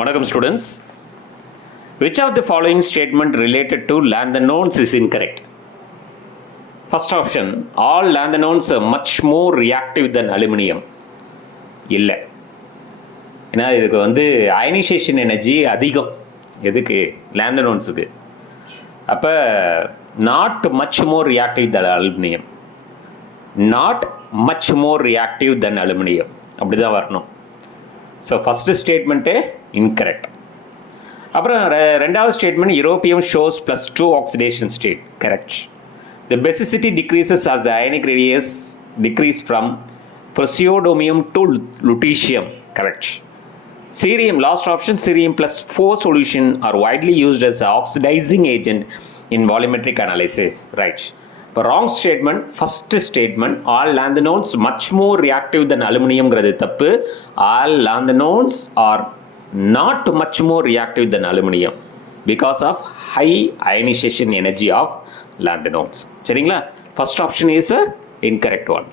வணக்கம் students. Which of the following statement related to lanthanones is incorrect? First option, all lanthanones are much more reactive than aluminum. இல்லை, ஏன்னா இதுக்கு ionisation energy அதிகம். எதுக்கு? லாந்தனோன்ஸுக்கு. அப்போ not much more reactive than aluminium, not much more reactive than aluminium, அப்படி தான் வரணும். So first statement incorrect. அப்புறம் ரெண்டாவது statement, europium shows +2 oxidation state, correct. The basicity decreases as the ionic radius decrease from praseodymium to lutetium, correct. Cerium, last option, cerium +4 solution are widely used as an oxidizing agent in volumetric analysis, right. இப்போ wrong statement, first statement all lanthanoids much more reactive than அலுமினியம்ங்கிறது தப்பு. All lanthanoids are not much more reactive than aluminium because of high ionisation energy of lanthanoids. சரிங்களா? First option is a incorrect one.